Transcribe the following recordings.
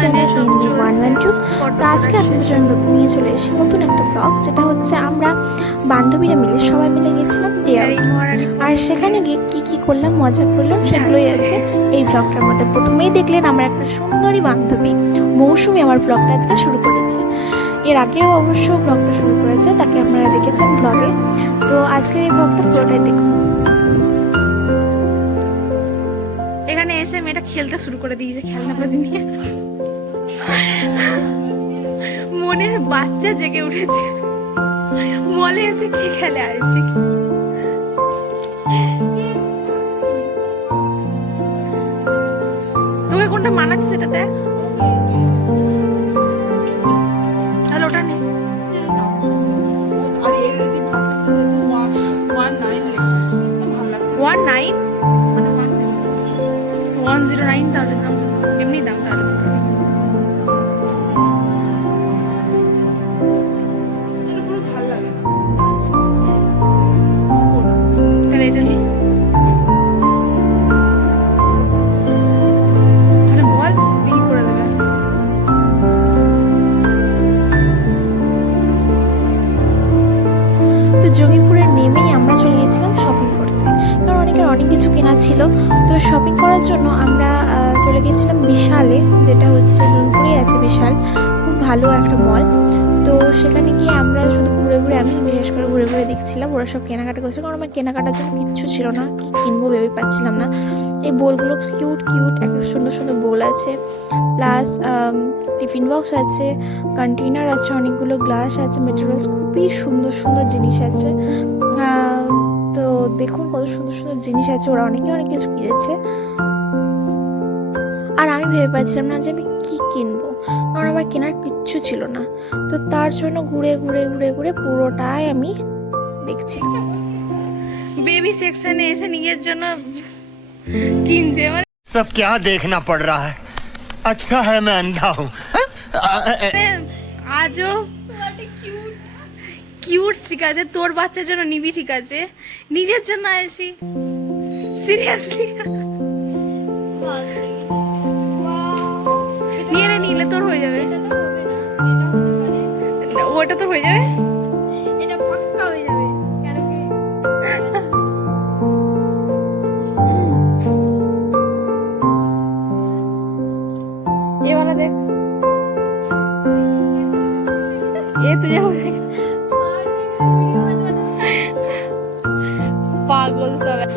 Channel NV112। তো আজকে আপনাদের জন্য নিয়ে চলে এসেছি নতুন একটা ব্লগ, যেটা হচ্ছে আমরা বান্ধবীরা মিলে সবাই মিলে গেছিলাম ডিয়ার। আর সেখানে গিয়ে কি করলাম, মজা করলাম, সেগুলোই আছে এই ব্লগটার মধ্যে। প্রথমেই দেখলেন আমার একটা সুন্দরী বান্ধবী মৌসুমি আমার ব্লগটা আজকে শুরু করেছে। এর আগেও অবশ্য ব্লগটা শুরু করেছে, তাকে আপনারা দেখেছেন ব্লগে। তো আজকের এই ব্লগটা পুরোটাই দেখুন। এখানে এসে মেয়েটা খেলতে শুরু করে দিয়েছে খেলনাপাতি নিয়ে। মনের বাচ্চা জেগে উঠেছে, মলে এসে কি খেলে আসি। তোকে কোনটা মানাচ্ছে সেটা দেখ। তাহলে ওটা নেই। 19 109 তাহলে দাম এমনি দাম তাহলে তাহলে এটা নিই। আরে বল বিক্রি করে দেবে। তো জঙ্গিপুরে নেমেই আমরা চলে গেছিলাম শপিং করতে, কারণ অনেকের অনেক কিছু কেনা ছিল। তো শপিং করার জন্য আমরা চলে গেছিলাম বিশালে, যেটা হচ্ছে জঙ্গিপুরেই আছে বিশাল, খুব ভালো একটা মল। তো সেখানে গিয়ে আমরা শুধু ঘুরে আমি বিশেষ করে ঘুরে দেখছিলাম ওরা সব কেনাকাটা করছিল, কারণ আমার কেনাকাটার জন্য কিচ্ছু ছিল না, কি কিনবো ভেবে পাচ্ছিলাম না। এই বোলগুলো কিউট একটা সুন্দর বোল আছে, প্লাস টিফিন বক্স আছে, কন্টেনার আছে, অনেকগুলো গ্লাস আছে, মেটেরিয়ালস খুবই সুন্দর জিনিস আছে। তো দেখুন কত সুন্দর জিনিস আছে, ওরা অনেক কিছু কিনেছে। আর আমি ভেবে পাচ্ছিলাম না যে আমি কি কিনবো, কারণ আমার কেনার কিচ্ছু ছিল না। তো তার জন্য ঘুরে পুরোটাই আমি দেখছিলাম। বেবি সেকশনে এসে নিজের জন্য কিনছে। মানে सब क्या देखना पड़ रहा है। अच्छा है मैं अंधा हूँ। আজও কিউট ঠিক আছে, তোর বাচ্চার জন্য নিবি ঠিক আছে, নিজের জন্য আসি সিরিয়াসলি নিলে তোর হয়ে যাবে, ওটা তোর হয়ে যাবে, এটা পাক্কা হয়ে যাবে। ये वाला देख, ये तुझे हो जाएगा। पागल सब है।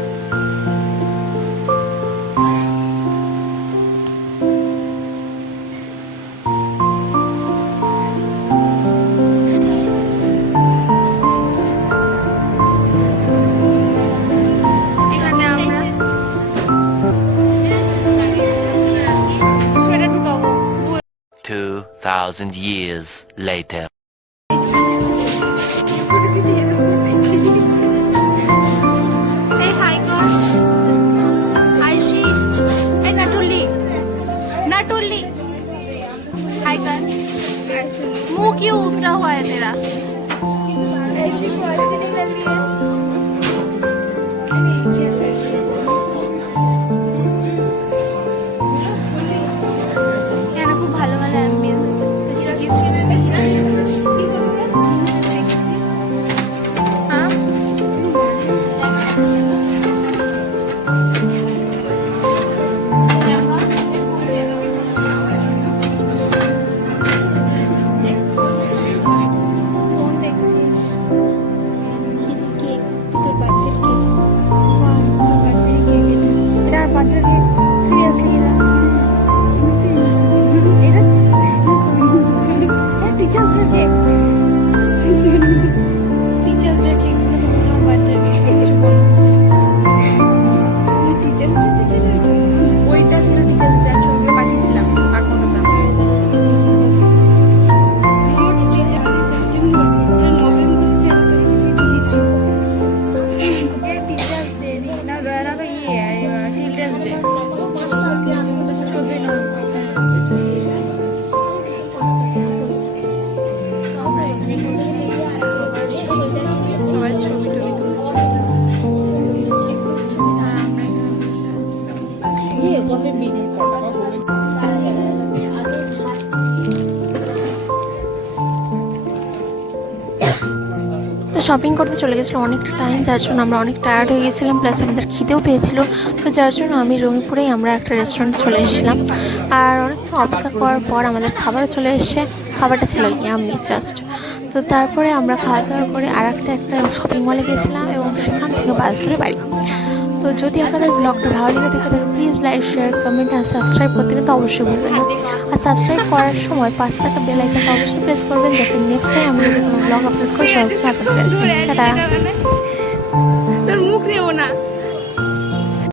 এখানে আমরা sweater ঢুকাবো। 2000 years later. Say hi, God. Hi, she. Hey, Natuli. Hi, God. मुंह क्यों उठा हुआ है तेरा? ऐसी को अच्छी नहीं लग रही है। এখানে খুব ভালো অ্যাম্বিয়েন্স আছে, সেটা কিছু নেই। কি করবে? হ্যাঁ ফোন দেখছিস? কি শপিং করতে চলে গেছিলো অনেকটা টাইম, যার জন্য আমরা অনেক টায়ার্ড হয়ে গেছিলাম, প্লাস আমাদের খিদেও পেয়েছিল। তো যার জন্য আমি রঙিপুরেই আমরা একটা রেস্টুরেন্টে চলে এসেছিলাম। আর অনেকক্ষণ অপেক্ষা করার পর আমাদের খাবারও চলে এসেছে। খাবারটা ছিল ইয়াম্মি জাস্ট। তো তারপরে আমরা খাওয়া দাওয়ার করে আর একটা শপিং মলে গেছিলাম এবং সেখান থেকে বাস ধরে বাড়ি। তো যদি আপনাদের ব্লগটা ভালো লেগে থাকে তাহলে প্লিজ লাইক, শেয়ার, কমেন্ট আর সাবস্ক্রাইব করতে কিন্তু অবশ্যই ভুলবেন না। আর সাবস্ক্রাইব করার সময় পাশে থাকা বেল আইকনটা অবশ্যই প্রেস করবেন, যাতে নেক্সট টাইম আমি যদি কোনো ব্লগ আপলোড করি সবাই আপনাদের কাছে। টাটা। তোর মুখ নেবো না।